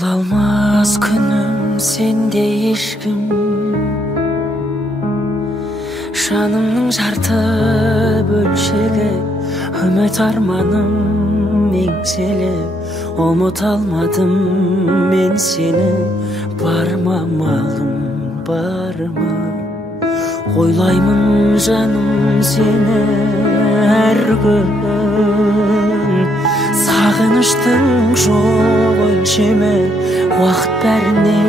Bola almaz günüm sende ешкім, жанымның жарты бөлшегі, үміт арманым меңселіп, ұмыта алмадым мен сені. Барма малым, барма, ойлаймын жаным сені әр күн. Сағыныштың жоқ өлшемі, уақыт бәріне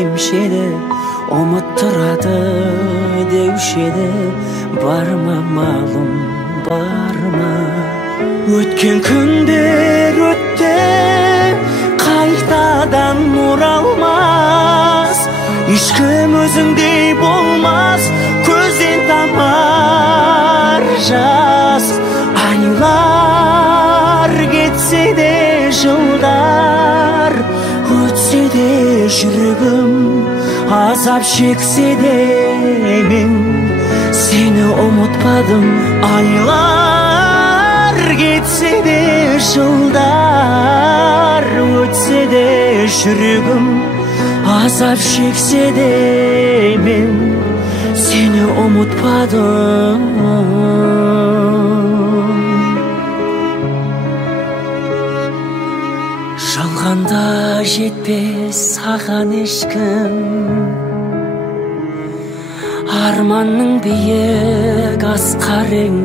емшеді, ұмыттырады деуші еді. Барма малым, барма. Өткен күндер өтті, қайтадан оралмас. Ешкім өзіңдей болмас, көзден тамар жас. Айлар кетсе де жылдар, өтсе де жүрегім, азап шексе де мен сені ұмытпадым. Айлар кетсе де жылдар, өтсе де жүрегім, азап шексе де мен сені ұмытпадым. Жалғанда жетпес саған ешкім, арманның биік асқар ең.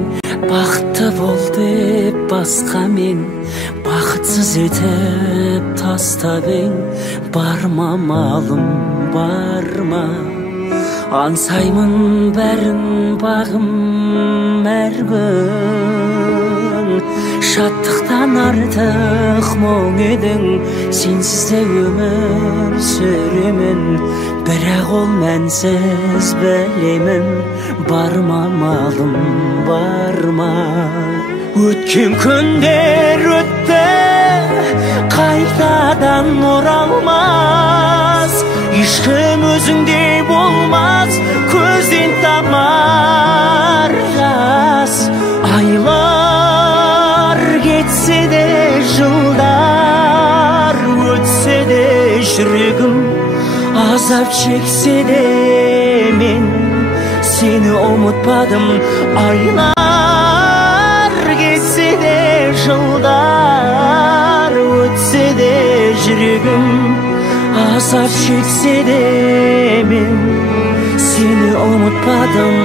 Бақытты бол деп басқа мен, бақытсыз етіп тастап ең. Барма малым, барма, аңсаймын бәрін бағым әр күн. Шаттықтан артық мұң едің, сенсіз де өмір сүремін, бірақ ол мәнсіз білемін. Барма малым, барма. Өткен күндер өтті, қайтадан оралмас. Ешкім өзіңдей болмас, көзден тамар жас. Айлар кетсе де жылдар, өтсе де жүрегім, азап шексе де мен сені ұмытпадым. Айлар кетсе де жылдар, өтсе де жүрегім, азап шексе де мен сені ұмытпадым.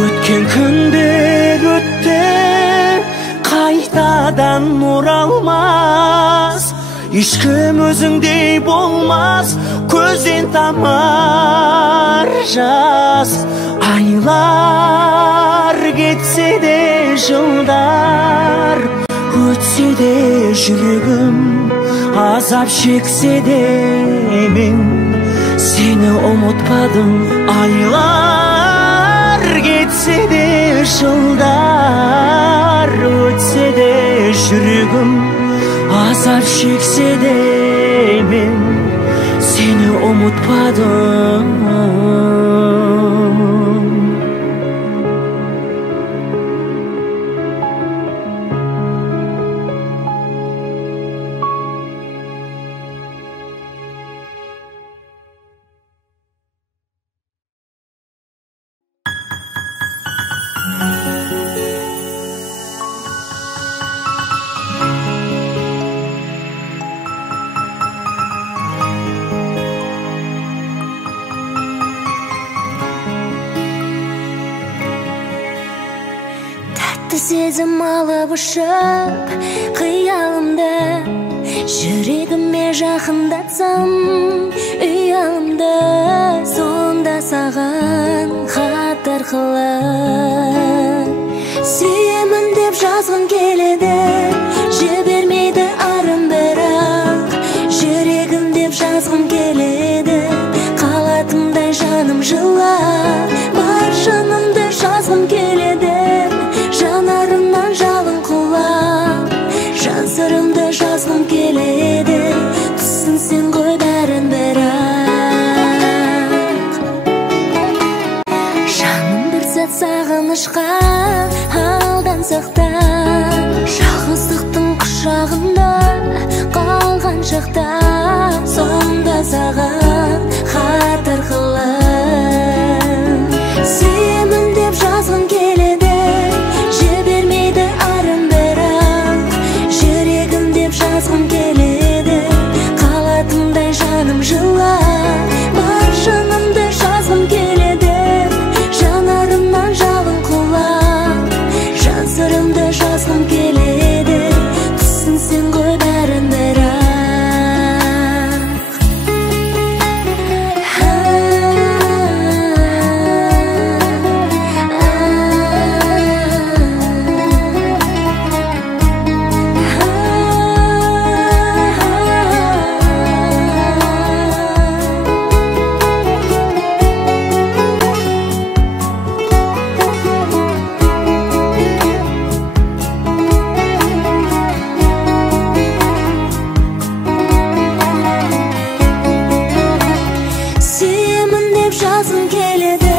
Өткен күндер өтті, қайтадан оралмас. Ешкім өзіңдей болмас, көзден тамар жас. Айлар кетсе де жылдар, өтсе де жүрегім, азап шексе де мен сені ұмытпадым. Айлар кетсе де жылдар, өтсе де жүрегім, азап шексе де мен сені ұмытпадым. Сезім алып ұшып қиялымды, жүрегіме жақындатсам ұялымды. Сонда саған хат арқылы сүйемін деп жазғым келеді, жібермейді арым, бірақ жүрегім деп жазғым келеді. Қалады sırımda жазғым келеді, түсінсең ғой бәрін бірақ. Жаным бір сәт сағынышқа алдансақ та, жалғыздықтың құшағында қалған шақта, сонда саған хат арқылы сүйемін деп жазғым келеді, жібермейді арым бірақ. Жүрегім деп жазғым келеді, қалатындай жаным жылап. Бар жанымды жазғым келеді, жанарымнан жалын құлап. Жан сырымды жазғым келеді, түсінсең ғой бәрін бірақ. Жазғым келеді,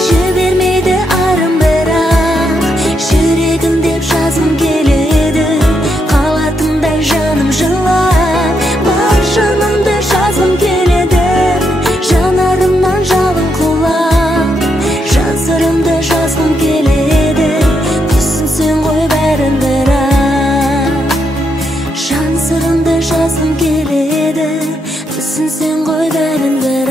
жібермейді арым бірақ. Жүрегім деп жазғым келеді, қалатындай жаным жылап. Бар жанымды жазғым келеді, жанарымнан жалын құлап. Жан сырымды жазғым келеді, түсінсең ғой бәрін бірақ. Жан сырымды жазғым келеді, түсінсең ғой бәрін бірақ.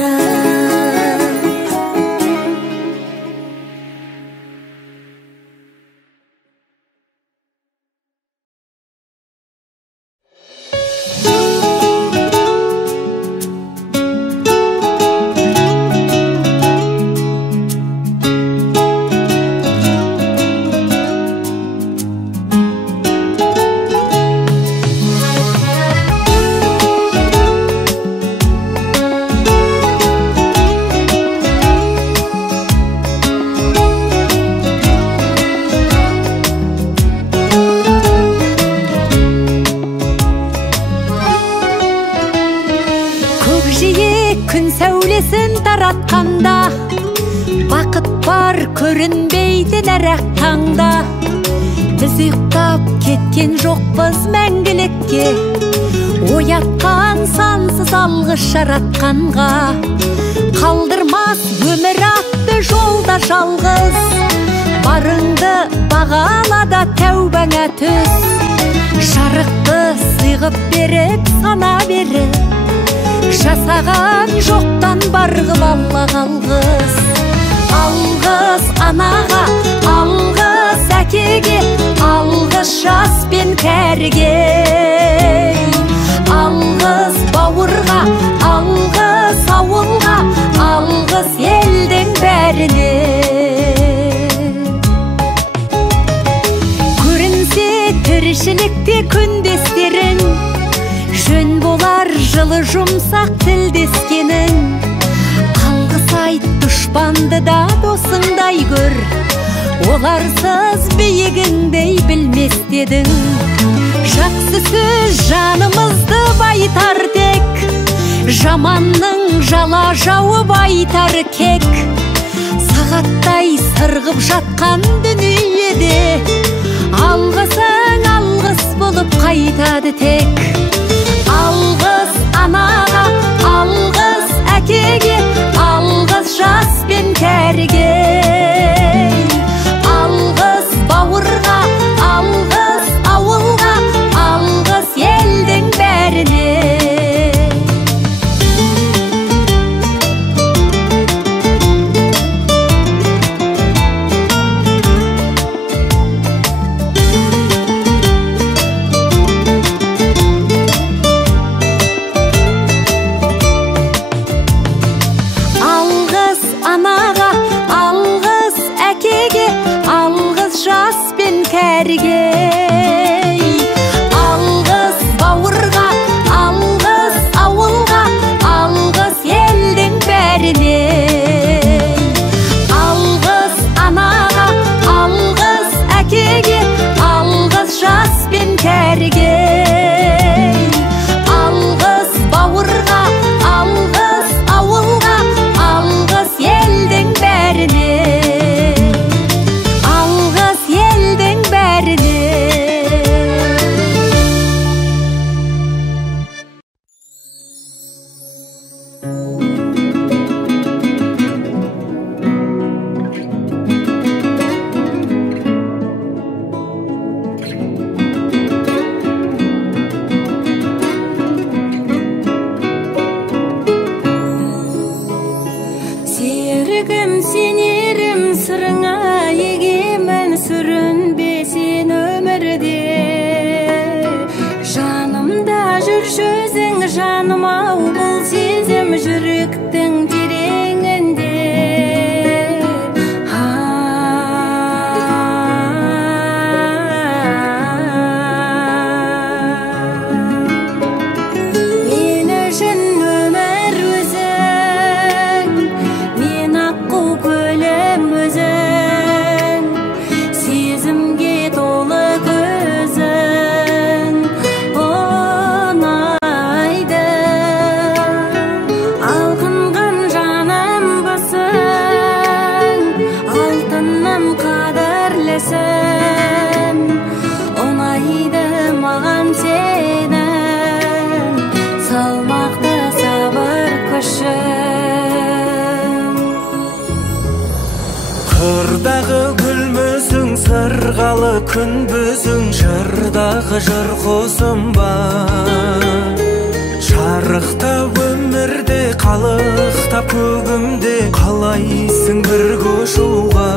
Күн сәулесін таратқанда, бақыт бар көрінбейді нәрәк таңда. Біз ұйықтап кеткен жоқпыз мәңгілікке, оятқан сансыз алғыс жаратқанға. Қалдырмас өмір атты жолда жалғыз, барыңды бағалада тәубаңа түс. Жарықты сыйғып беріп сана беріп, жасаған жоқтан барғып алла қалғыз. Алғыз анаға, алғыз әкеге, алғыз жас пен кәріге. Алғыз бауырға, алғыз ауылға, алғыз елдің бәріне. Көрінсе тіршілікте күндестерің, жөн болар жылы жұмсақ тілдескенің. Алғыс айт дұшпанды да досыңдай көр, оларсыз биігіңдей білмес дедің. Жақсы сөз жанымызды байтар тек, жаманның жала жауып айтар кек. Сағаттай сырғып жатқан дүниеде, алғысың алғыс болып қайтады тек. Алғыс анаға, алғыс әкеге, алғыс жас пен кәріге. Алғыс бауырға, алғыс ауылға, алғыс елдің бәріне. Анаға, сенерім сырыңа, егемен сүрінбесен өмірде. Жанымда жүрші өзің, жаным-ау, бұл сезім жүректің тереңінде. Мен үшін өмір өзің, мен аққу көлім өзің, сезімге толы көзің ұнайды. Алқынған жаным басың, алтыным қадірлісің, ұнайды маған сенің салмақты сабыр күшің. Қырдағы гүлмүсің, сырғалы күнбүсің, жырдағы жыр қосым бар. Шарықта өмірде, қалықта көгімде, қалайсың бір көшуға.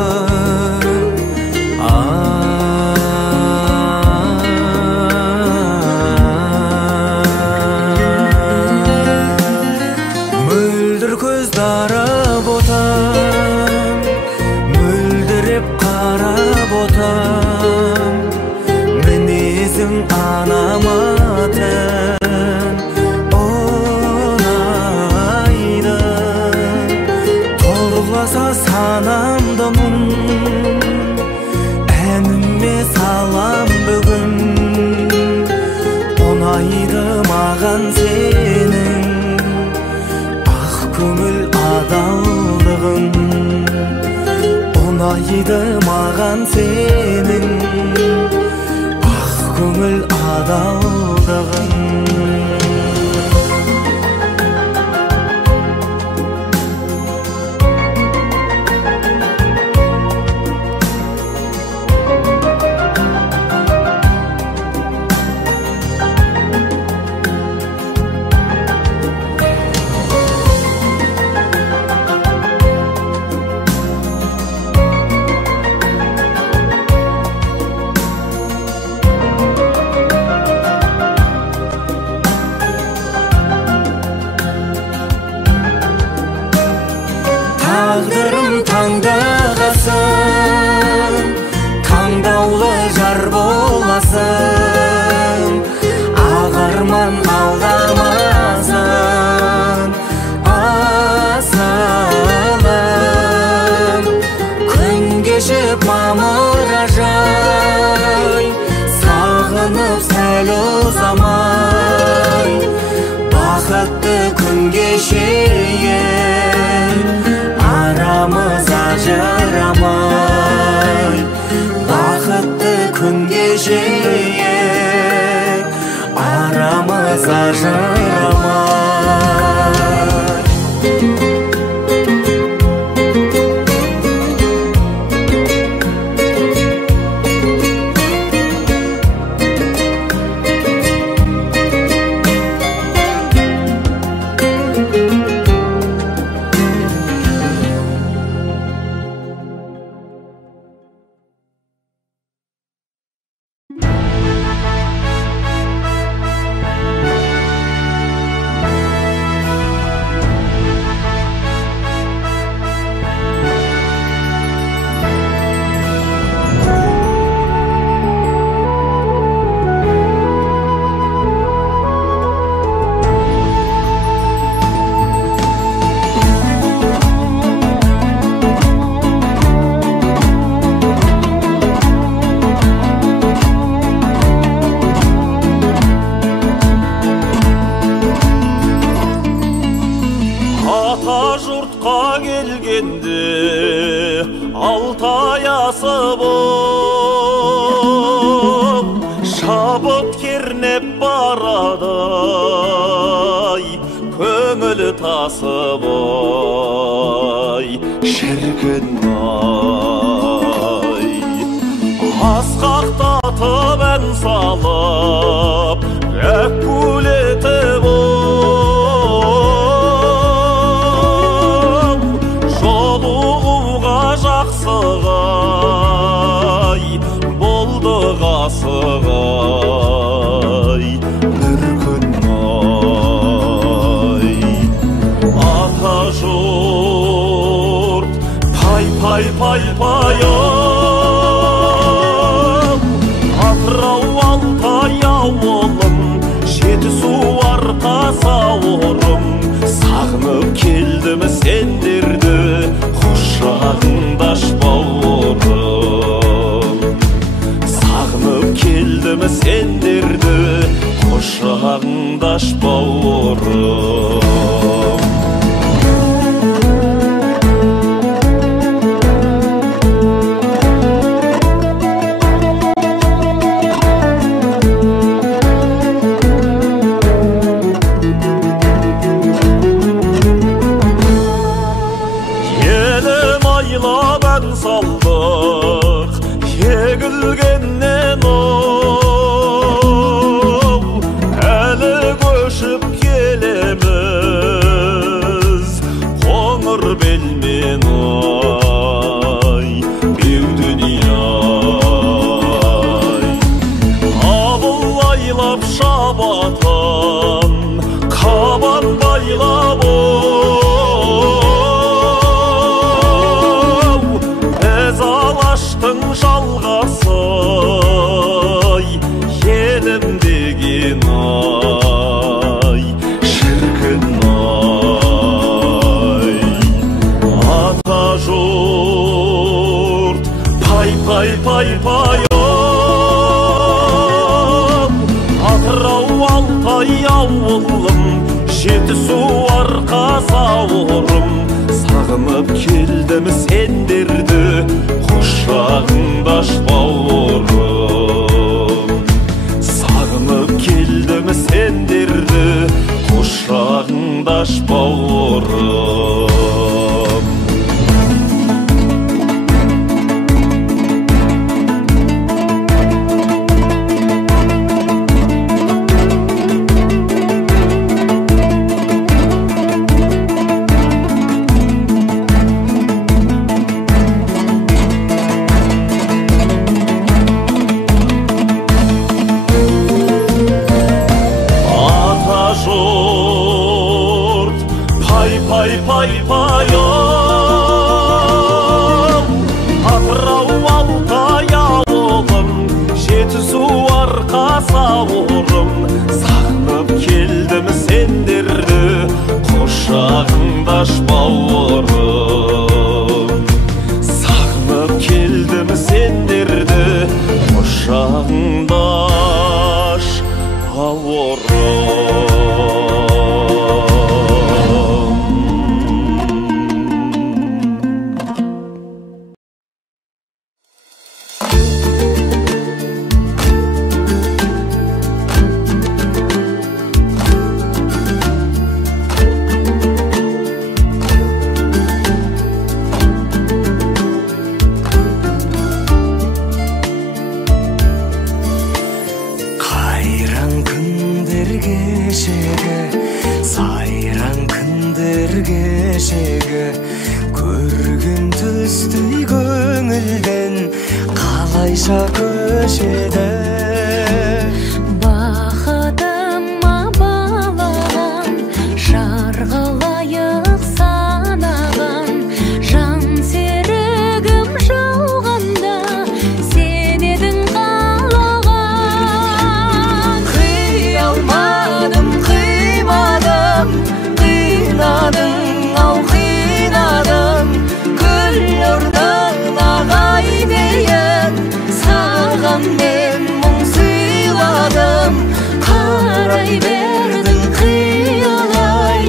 Мөлдір көз дарып отам, мөлдіреп қарап отам, мінезің анаматын ұнайды. Торласа санамды мұң, әніме салам бүгін. Ұнайды маған сенің ақ көңіл адалдығың. Ұнайды маған сенің ақ көңіл адалдығың. Тағдырым таңдағасың, таңдаулы жар боласың. Ағарман алдамасын, асылым. Күн кешіп мамыражай, сағынып сәл ұзамай. Бақытты күн кешейін, арамыз ажырамай. Бақытты күн кешейін, арамыз ажырамай. көңіл тасып ой шіркін-ай, асқақтатып ән салып әккулетіп жолығу pay-payım Atırau Altay ауылым Жетісу арқа сауырым Сағынып келдім сендерді Құшағыңда аш бауырым Сағынып келдім сендерді Құшағыңда аш бауырым салдық егілгеннен оу әлі көшіп келеміз қоңыр белмен ай беу дүние-ай абыл айлап шабатын қабан байлап жалғасы елім деген ай шіркін ай ата жұрт пай-пай-пай-пайым Атырау Алтай ауылым Жетісу арқа сауырым сағынып келдім сендерді құшағыңда аш бауырым сағынып келдім сендерді құшағыңда аш бауырым Пай-пай-пай-пайым Атырау Алтай ауылым Жетісу арқа сауырым сағынып келдім сендерді құшағыңда аш бауырым сағынып келдім сендерді құшағыңда аш бауырым сайран күндер кешегі көрген түстей көңілден қалайша көшеді бақытыма балаған жарғалайық санаған жан серігім жауғанда сен едің қалаған қия алмадым қинадың ау қинадың гүл ұрдың ағай дейін саған мен мұң сыйладым қарай бердің қиялай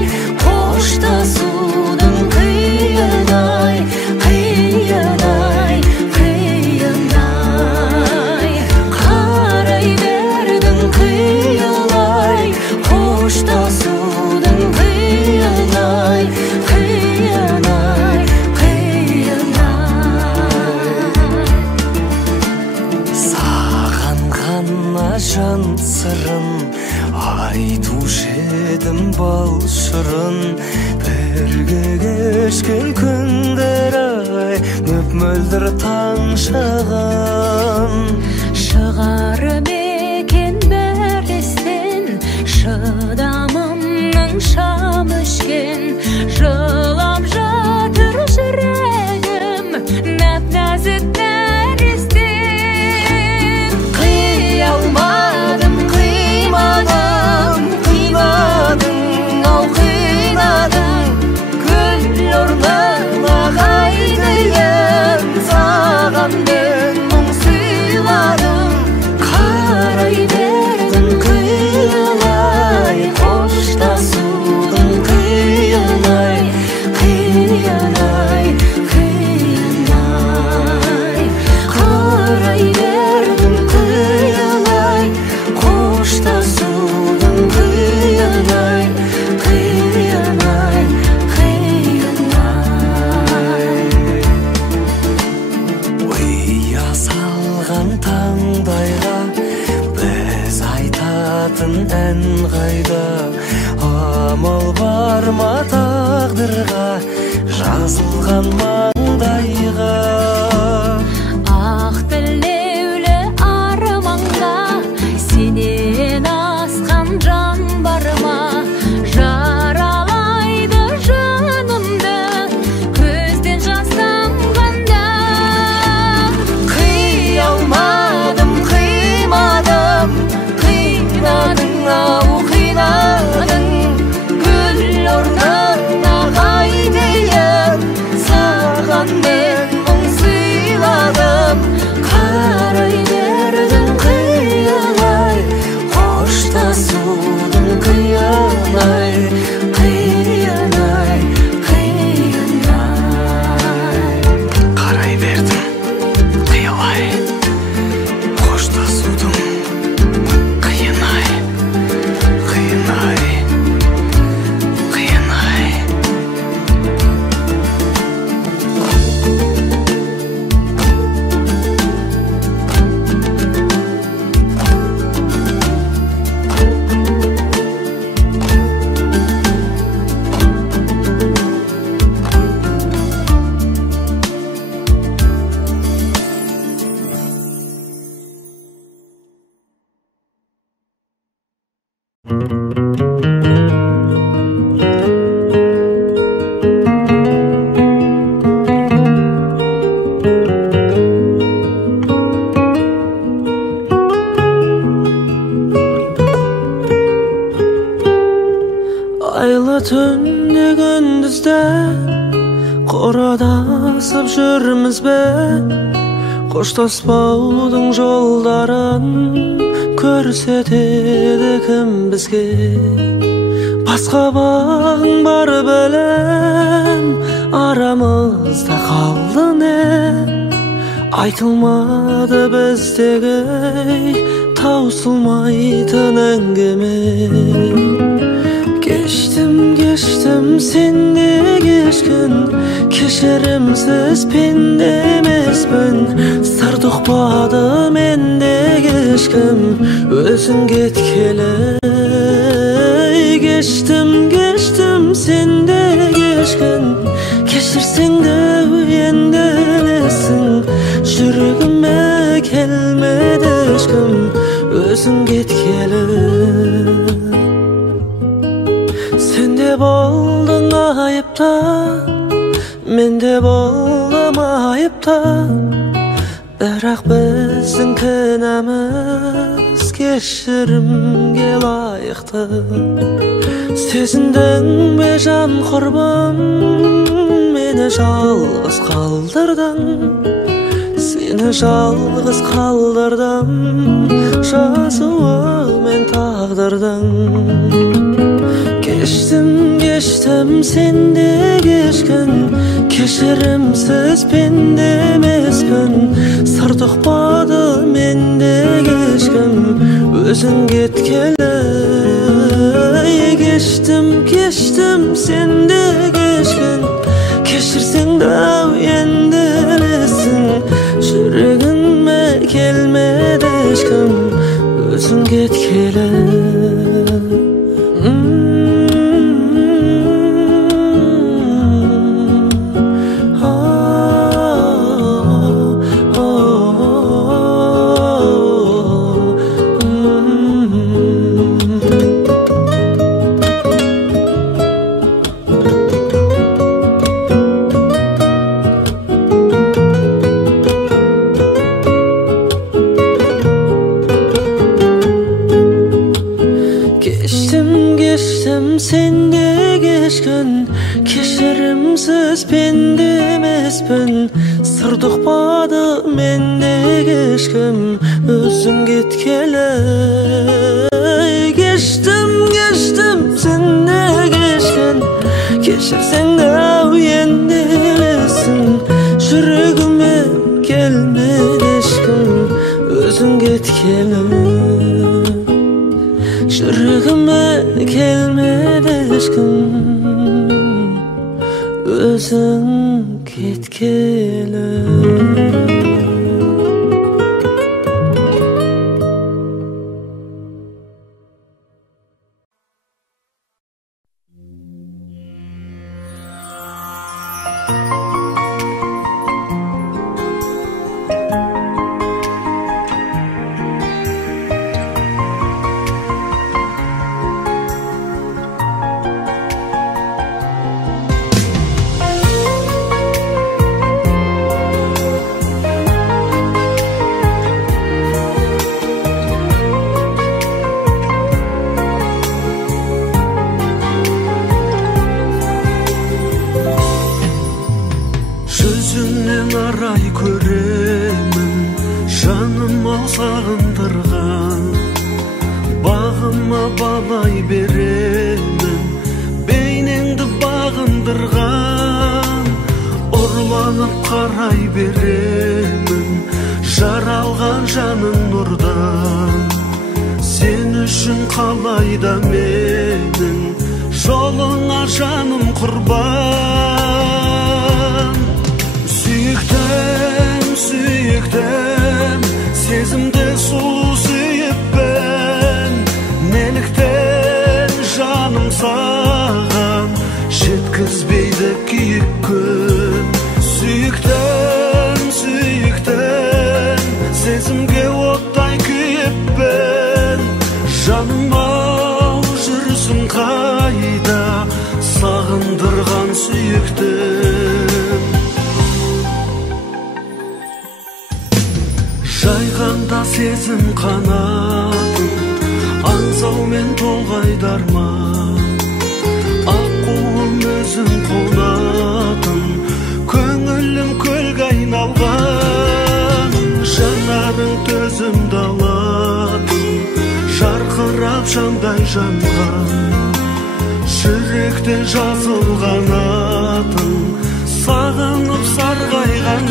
қоштасудың қиынай қиынай қиынай қарай бердің қиялай қоштасудың қиынай қиынай қиынай саған ғана жан сырын айтушы едім бал шырын бірге кешкен күндер ай мөп-мөлдір таң шығын шығарып екен бәр естен шыдамымның шам өшкен жылап жатыр жүрегім ән қайда, амал бар ма тағдырға, жазылған маңдайға. Ақ тілеулі арманға сенен асқан жан бар ма? Жаралайды жанымды көзден жас тамғанда. Қия алмадым, қимадым, қинадың-ау, қинадың. Гүл орнына қайтейін, саған мен мұң сыйладым. Қарай бердің қиялай, қоштасудың қиялай, қиялай, қиялай. Қарай бердің қиялай, қоштасудың қиялай, қиялай, қиялай. Айлы түнде күндізде қорадасып жүрміз бе? Қоштаспаудың жолдарын көрсетеді кім бізге? Басқа бағың бар білем, арамызда қалды не? Айтылмады біздегі таусылмайтын әңгіме. Кештім сенде кешкін, кешірімсіз пенде емеспін. Сыр ұқпады менде ешкім, өзің кеткелі. Кештім сенде кешкін, кешірсең де енді ілесің. Жүрегіме келмеді ешкім, өзің кеткелі. Сенде болдың айыпта, менде болдым айыпта. Бірақ біздің кінәміз кешірімге лайықты. Сезіндің бе жан құрбым, мені жалғыз қалдырдың. Сені жалғыз қалдырдым, жазуымен тағдырдың. Кештім сенде кешкін, кешірімсіз пенде емеспін. Сыр ұқпады менде ешкім, өзің кеткелі. Кештім сенде кешкін, кешірсең де енді ілесің. Жүрегіме келмеді ешкім, өзің кеткелі. Kештім сенде кешкін, кешірімсіз пенде емеспін. Сыр ұқпады менде ешкім, өзің кеткелі. Кештім сенде кешкін, кешірсең де енді ілесің. Жүрегіме келмеді ешкім, өзің кеткелі. Жүрегіме келмеді ешкім, өзің кеткелі. сағындырған, бағыма балай беремін, бейнеңді бағындырған, ұрланып қарай беремін, жаралған жаның нұрдан. Сен үшін қалайда менің жолыңа жаным құрбан. Сүйіктім, сүйіктім, сезімді сұлу сүйіппін, неліктен жаным саған жеткізбейді күйік күн. Сүйіктім, сүйіктім, сезімге оттай күйіппін, жаным-ау жүрсің қайда, сағындырған сүйіктім. Жайғанда сезім қанатын, аңсаумен толғайдарман, аққуым өзің қонатын, көңілім көлге айналған, жанарың төзімді алатын, жарқырап жандай жанған, жүректе жазылған атың, сағынып сарғайған.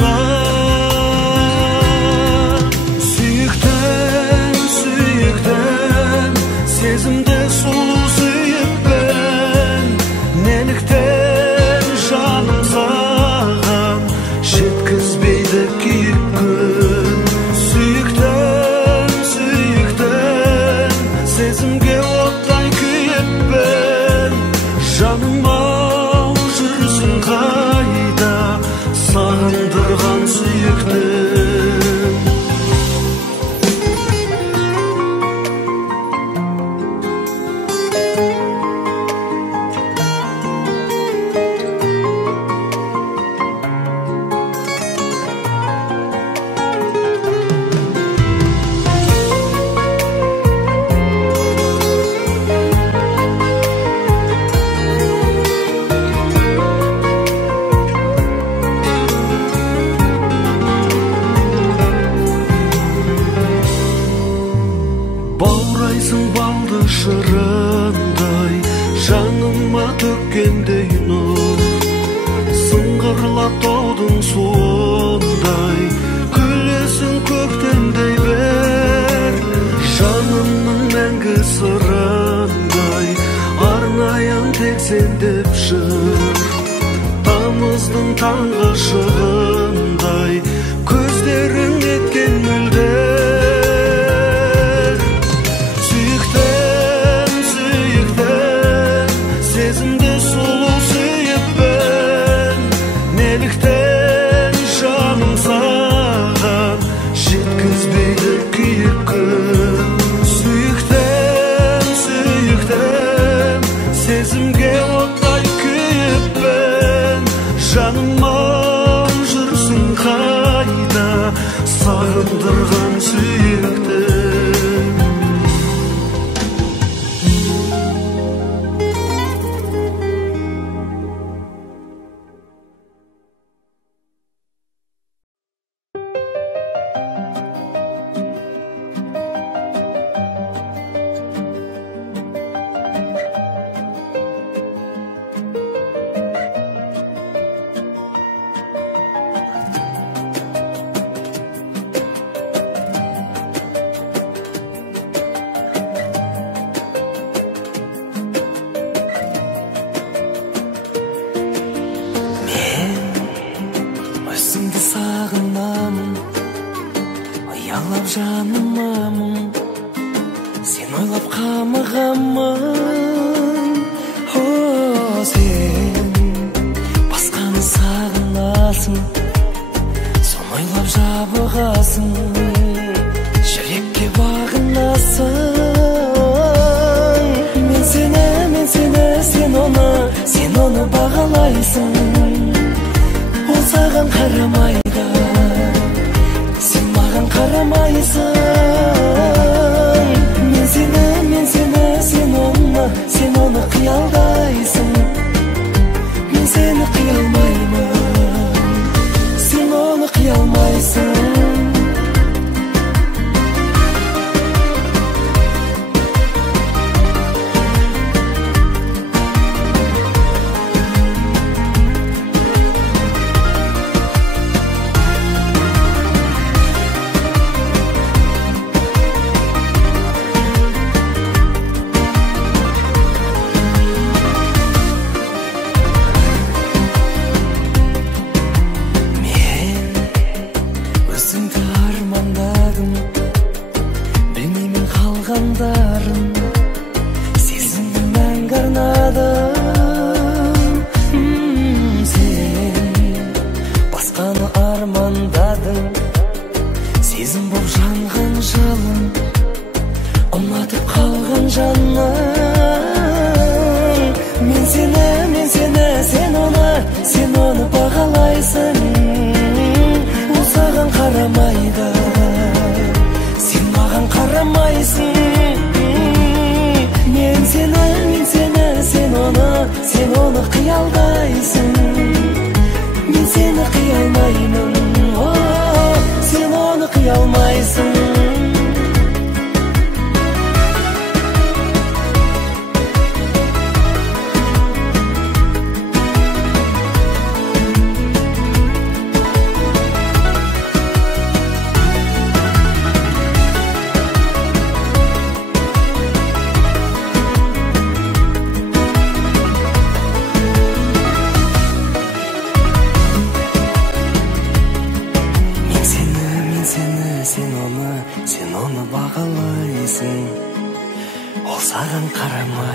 Сүйіктім, сүйіктім, сезімді сұлу сүйіппін, неліктен жаным саған жеткізбейді күйік күн. Сүйіктім, сүйіктім, сезімге оттай күйіппін, жаным-ау жүрсің қайда, сағындырған сүйіктім. Баурайсың балды шырындай, жаныма төккендей нұр, сыңғырлап таудың суындай, күлесің көктемдей бер, жанымның мәңгі сырындай, арнайын тек сен деп жыр, тамыздың таңғы шығындай, көздерің еткен мөлдір. Сезімді сұлу сүйіппін, неліктен жаным саған жеткізбейді күйік күн. Сүйіктім, сүйіктім, сезімге оттай күйіппін, жаным-ау жүрсің қайда, сағындырған сүйіктім. Сағынамын, аялап жанымамын, сен ойлап қамығамын. О, сен басқаны сағынасың, соны ойлап жабығасың, жүрекке бағынасың. Мен сені, сен оны бағалайсың, ол саған қарамайды, сен маған қарамайсың. Мен сені, сен оны қиялдайсың, мен сені қиялмаймын, сен оны қиялмайсың.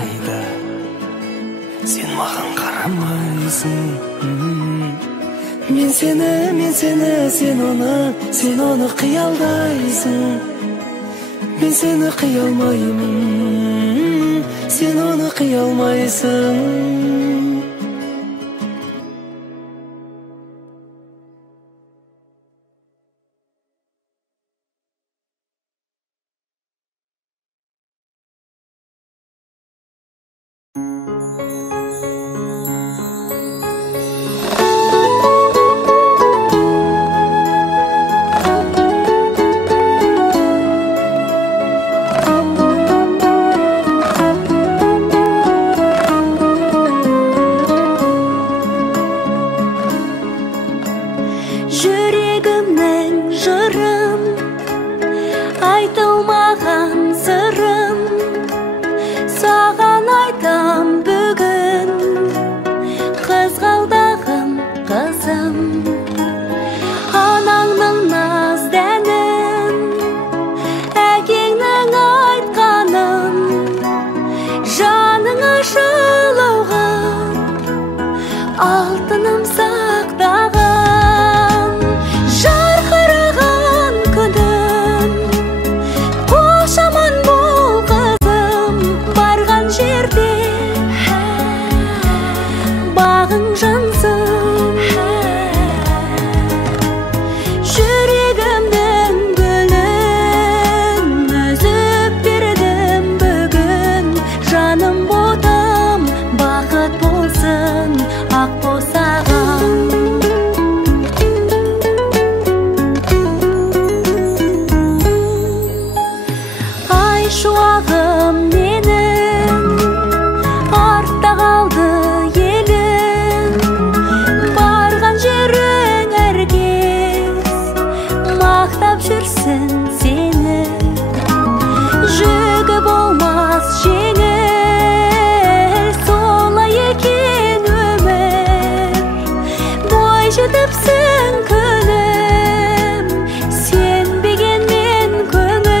алайда сен маған қарамайсың. Мен сені, сен оны қиялдайсың. Мен сені қиялмаймын, сен оны қиялмайсың. Жүрегімнің жырым, айтылмаған сырым, саған айтам бүгін. Қызғалдағым, қызым, анаңның наз дәнін, әкеңнің айтқанын, жаныңа жылуға алтыным сақтаған. Шуағым менің, артта қалды елің, барған жерің әркез мақтап жүрсін сені. Жүгі болмас жеңіл, солай екен өмір, бой жетіпсің күнім, сенбегенмен көңіл.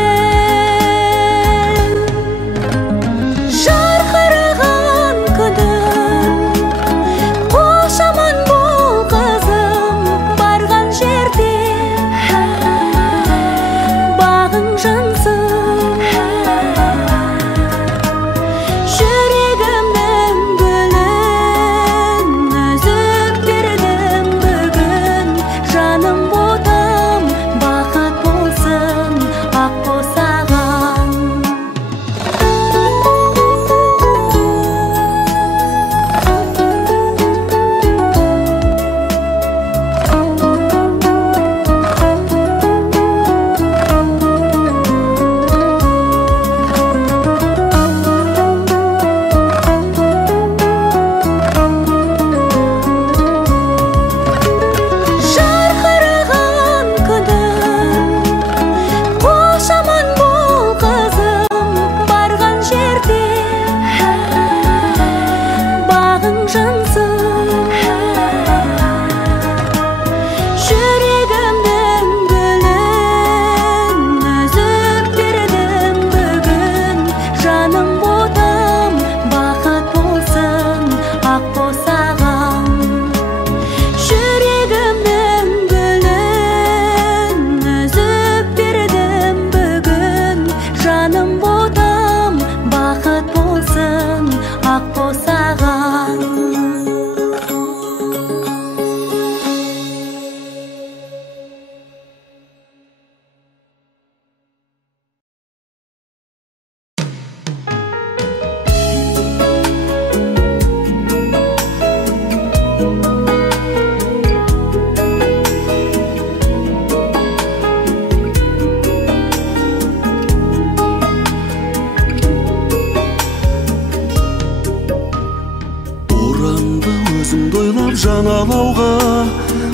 Жаналауға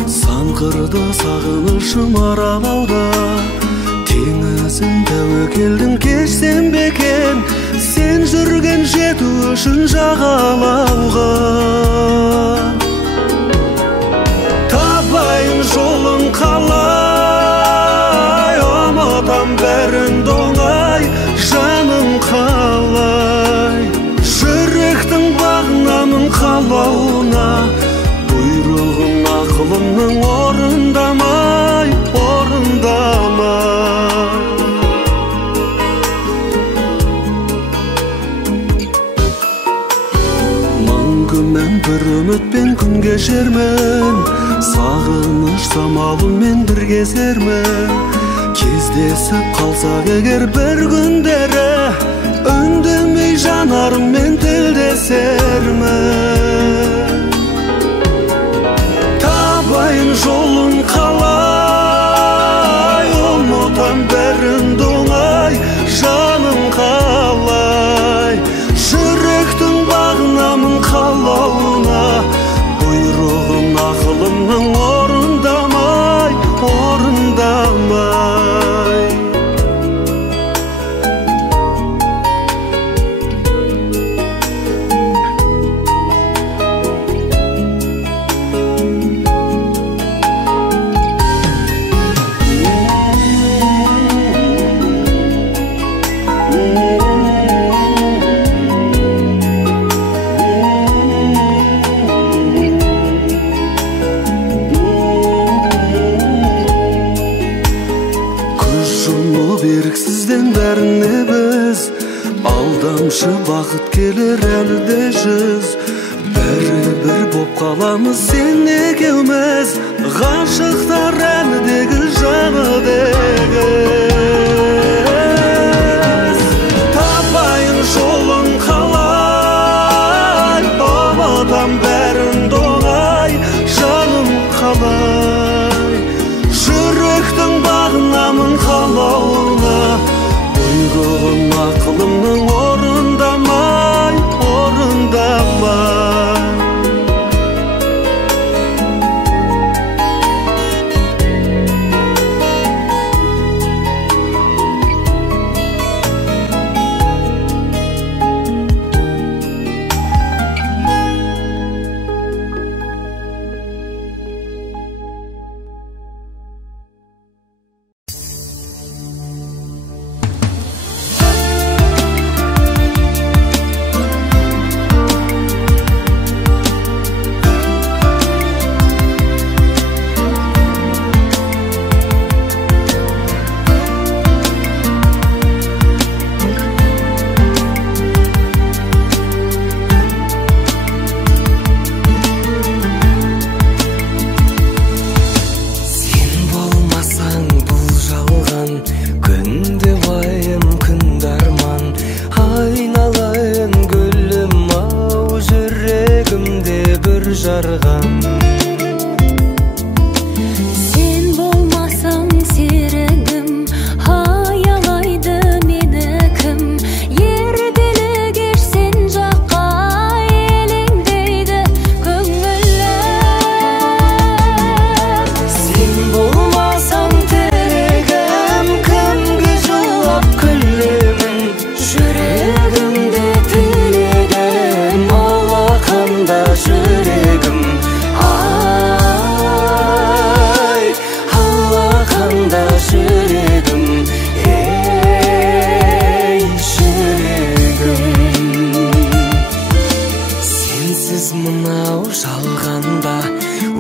сан қырды сағынышым аралауда, теңізін тәуекелдің кешсем бекен, сен жүрген жету үшін жағалауға. Табайын жолын қалай, ұмытам бәрін доңай, жаным қалай. күлкімен бір үмітпен күн кешермін, сағыныш самалымен бір кезермін. Кездесіп қалсақ егер бір күндері, үндемей жанарыммен тілдесермін. Табайын жолын қалай, ұмытам бәрін оңай, жаным қалай. Жүректің бағынамын қалауына, бұйрығын ақылымның орындамай, орындамай. Беріксізден бәріне біз, алдамшы бақыт келер әлі де жүз. Бәрі бір боп қаламыз сен екеуміз, ғашықтар әлідегі жаны дегіз. Табайын жолын қалай, ұмытам бәрін оңай, жаным қалай. Жүректің бағынамын қалауына, бұйрығын ақылымның орындамай, орындамай.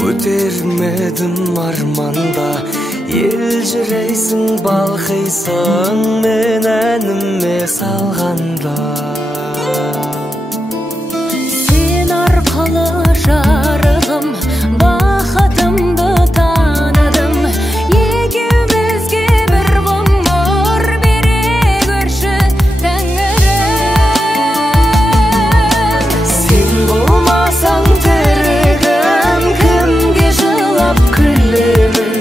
Өтермедім арманда, елжірейсің балқисың мен әніме салғанда. Сен арқылы жарығым, бақытымды таныдым. Екеумізге бір ғұмыр бере көрші Тәңірім. Сен болмасаң тірегім, кімге жылап күлемін?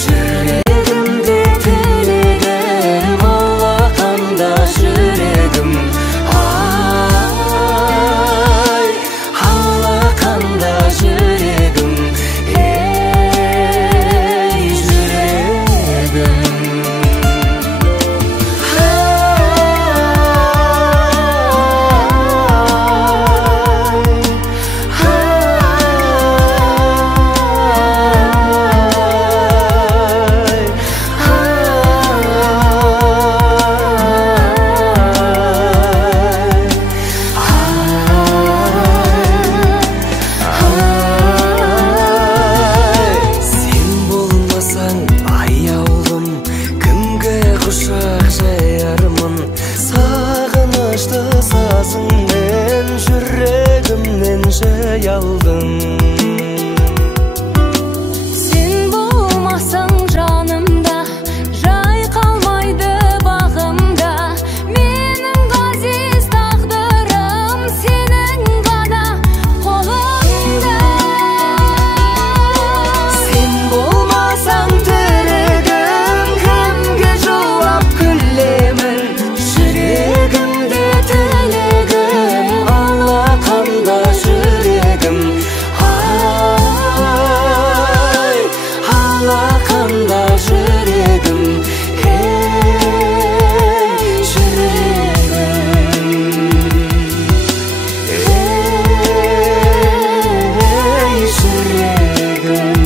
Жүрегімде тілегім, алақанда жүрегім. aldın. Sen bolmasaң жанымда, жай қалмайды бағымда. Менің ғазиз тағдырым сенің ғана қолыңда. Sen bolmasaң тірегім, кімге жылап күлемін? Жүрегімде тілегім, алақанда жүрегім. Ай, алақанда жүрегім. Ей, жүрегім. Ей, жүрегім.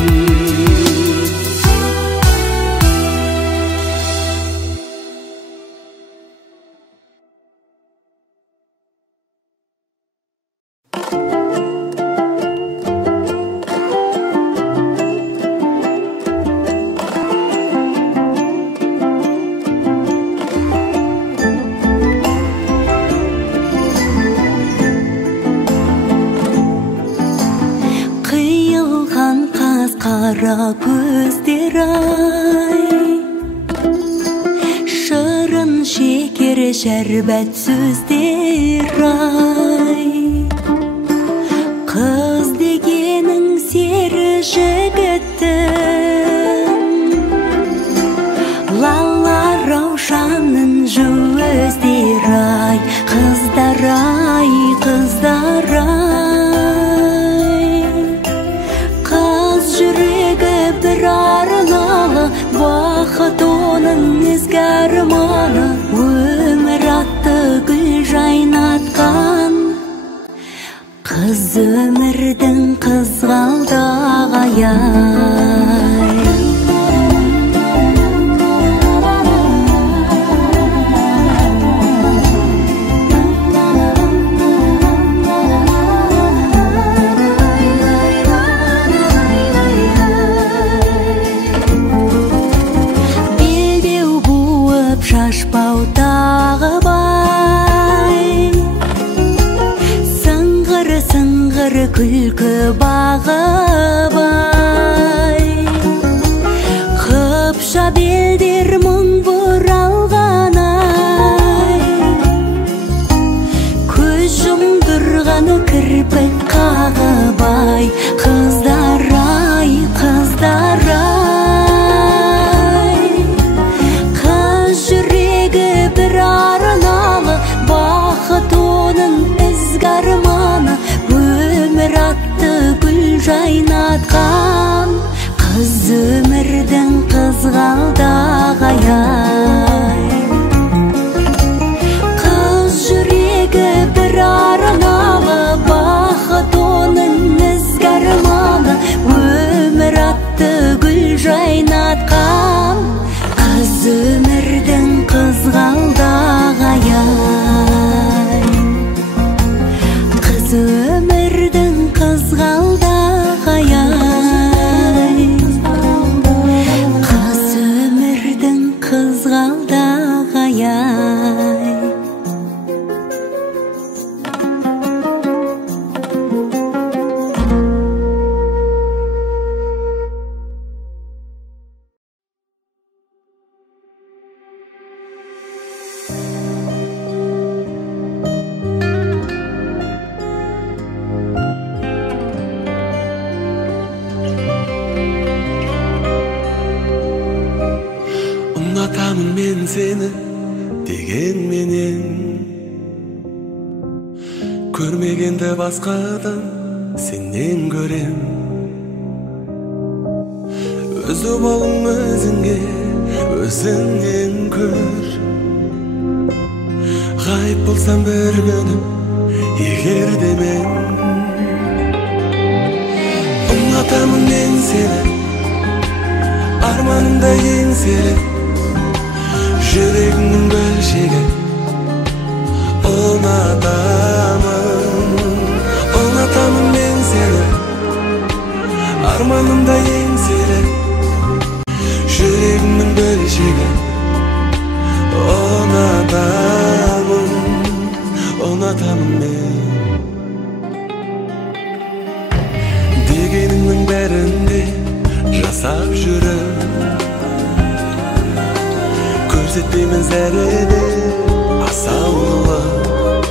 Қиылған қас-қара көздер ай, шырын шекер шәрбәт сөздер ай. Қыз дегенің сері жігіттің, лала раушанын жүздер ай. Қыздар ай, қыздар ай. Қыз жүрегі бір арналы, бақыт оның ізгі арманы. Өмір атты гүл жайнатқан, қыз өмірдің қызғалдағы ай. Белбеу буып шашпау тағып ай, сыңғыр күлкі бағып ай. Қыпша белдер мұң бұралған ай, көз жұмдырғаны кірпік қағып ай. Қыздар ай, қыздар ай. Қыз жүрегі бір арналы, бақыт оның ізгі арманы. Өмір атты гүл жайнатқан, қыз өмірдің қызғалдағы ай. Қыз жүрегі бір арналы, бақыт оның ізгі арманы. Өмір атты гүл жайнатқан, қыз өмірдің қызғалдағы ай. Қыз өмірдің қызғалдағы ай. Қыз өмірдің қызғалдағы ай. Ұнатамын мен сені дегенменен, көрмегенді басқадан сенен көрем. Өзі болың өзіңе, өзіңнен көр. Ғайып болсам бір күні егер де мен. Ұнатамын мен сені, арманымда еңселі, жүрегімнің бөлшегі. Ұнатамын мен сені, арманымда еңселі, жүрегімнің бөлшегі. Ұнатамын мен. жасап жүріп көрсетпеймін зәреде асаулық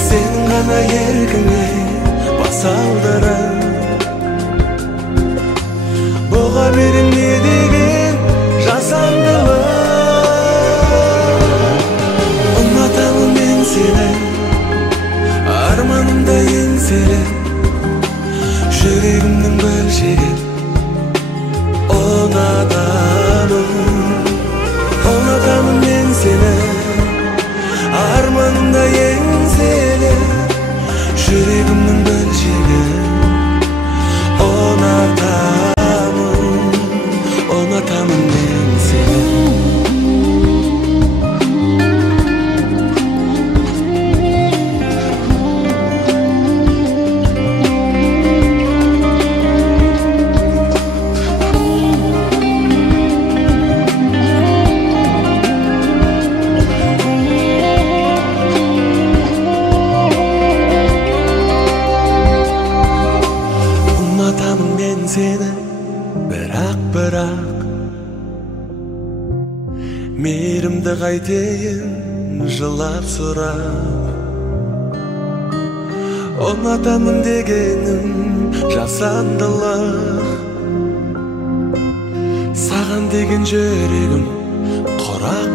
сенің ғана еркіңе бас алдырып бұға берем не деген жасандылық ұнатамын мен сені арманымда еңселі жүрегімнің бөлшегі ұнатамын мен сені арманымда еңселі жүрегімнің бөлшегі ұнатамын мен сені бірақ мейірімді қайтейін жылап сұрап ұнатамын дегенім жасандылық саған деген жүрегім құрақ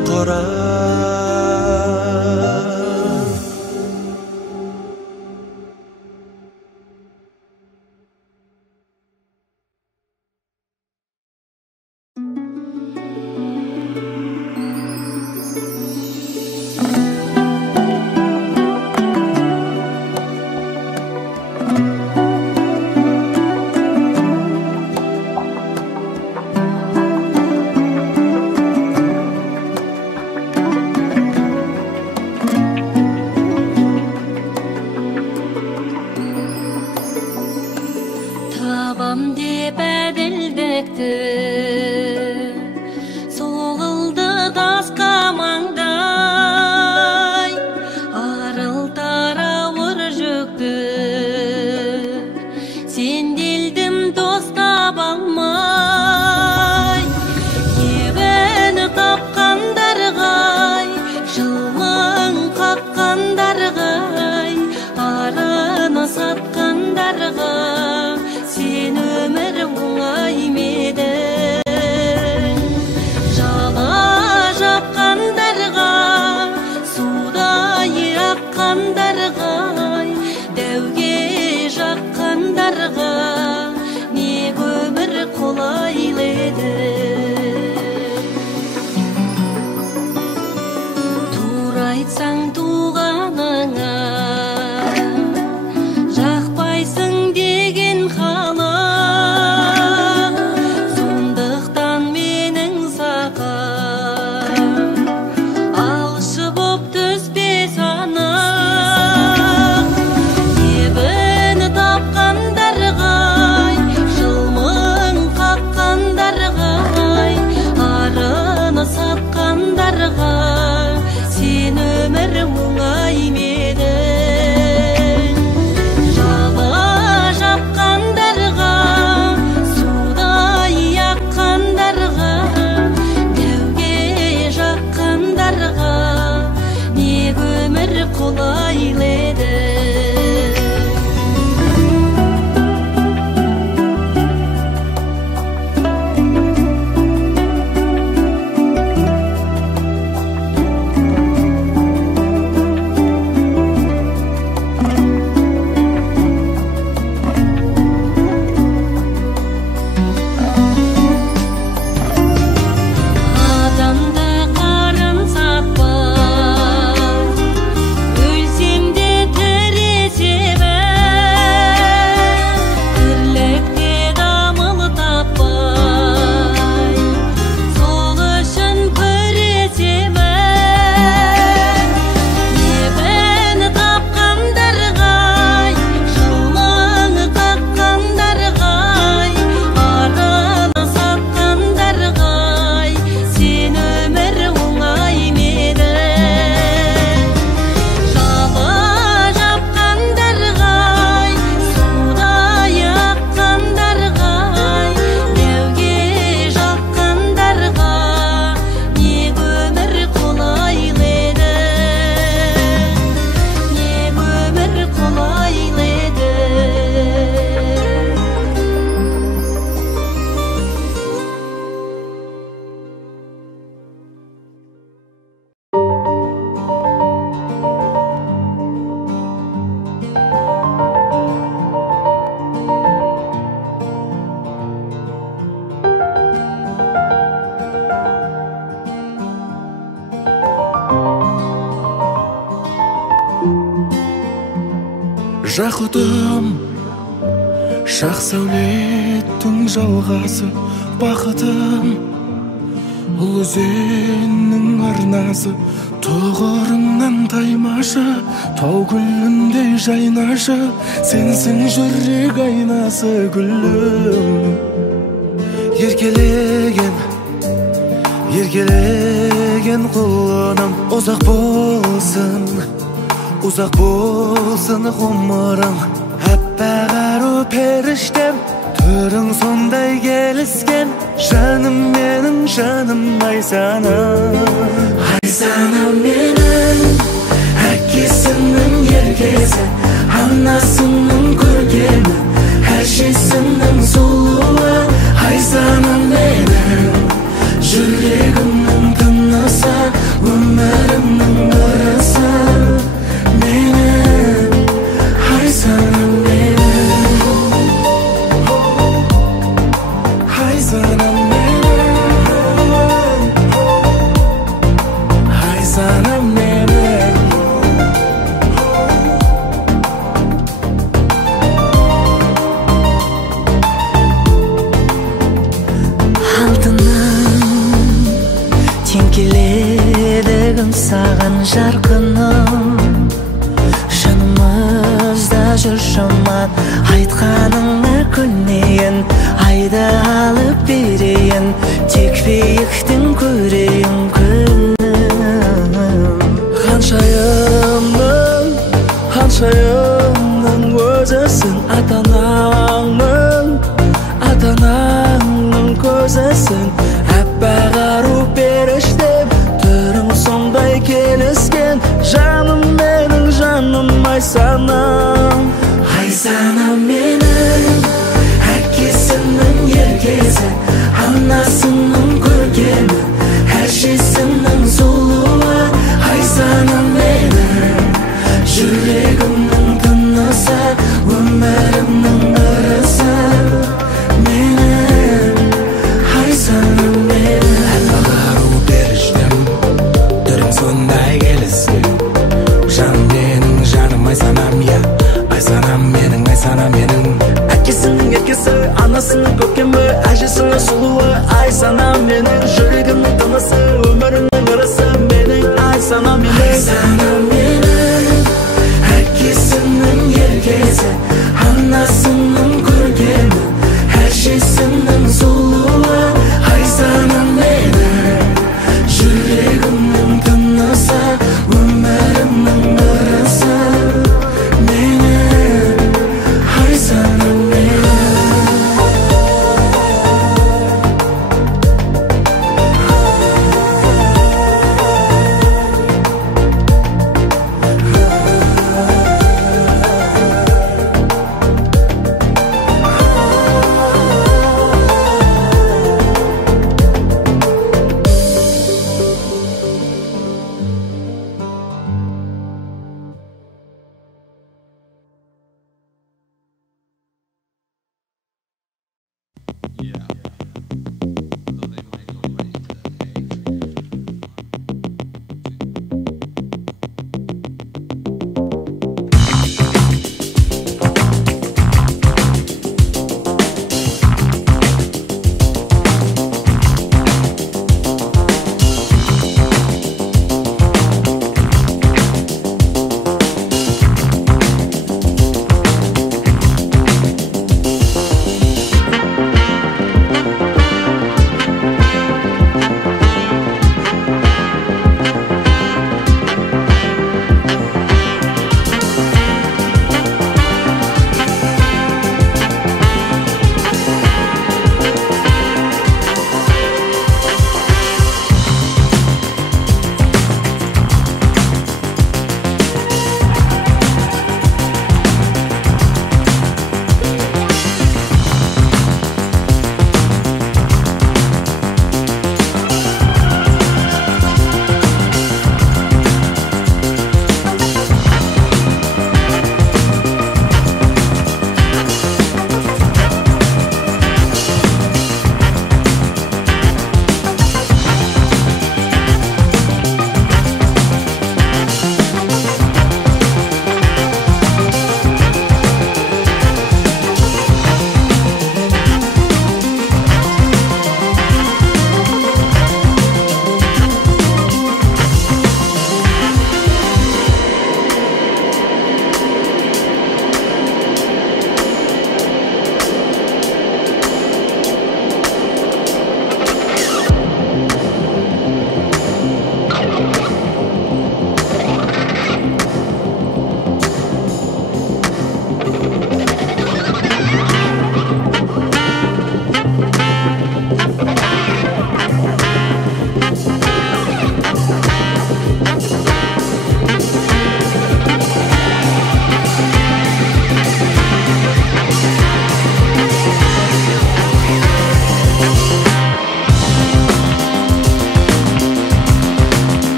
Ебіні тапқандарға жақұтым, шақ сәулеттің жалғасы, бақытым, ұл өзеннің арнасы, тұғырынан таймашы, тау гүліндей жайнашы, сенсің жүрек айнасы гүлім. Еркелеген құлыным, ұзақ болсын ғұмырың. Әппақ ару періштем, түрің сондай келіскен, жаным менің, жаным Айсанам менің, әкесінің еркесі, анасының көркемі, әжесінің сұлуы. Айсанам менің, жүрегімнің тынысы, өмірімнің ырысы. Менің, Айсанам менің, Айсанам менің, Айсанам менің. Тең келеді саған жарқыным, жанымызда жүр жаман, айтқаныңа көнейін, айды алып берейін, тек биіктен көрейін күнім. Ханшайымның өзісің, ата-анаңның көзісің. Әппақ ару періштем, түрің сондай келіскен, жаным менің, жаным Айсанам. Айсанам менің, әкесінің еркесі, анасының көркемі, әжесінің сұлуы. Айсанам менің, жүрегімнің тынысы, өмірімнің ырысы. Менің, Айсанам менің. Әппақ ару періштем, түрің сондай келіскен, жаным менің, жаным Айсанам, Айсанам менің, Айсанам менің. Әкесінің еркесі, анасының көркемі, әжесінің сұлуы. Айсанам менің, жүрегімнің тынысы, өмірімнің ырысы. Менің, Айсанам менің.